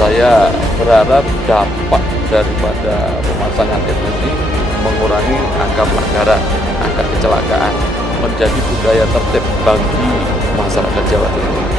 Saya berharap dampak daripada pemasangan ini mengurangi angka pelanggaran, angka kecelakaan, menjadi budaya tertib bagi masyarakat Jawa Timur.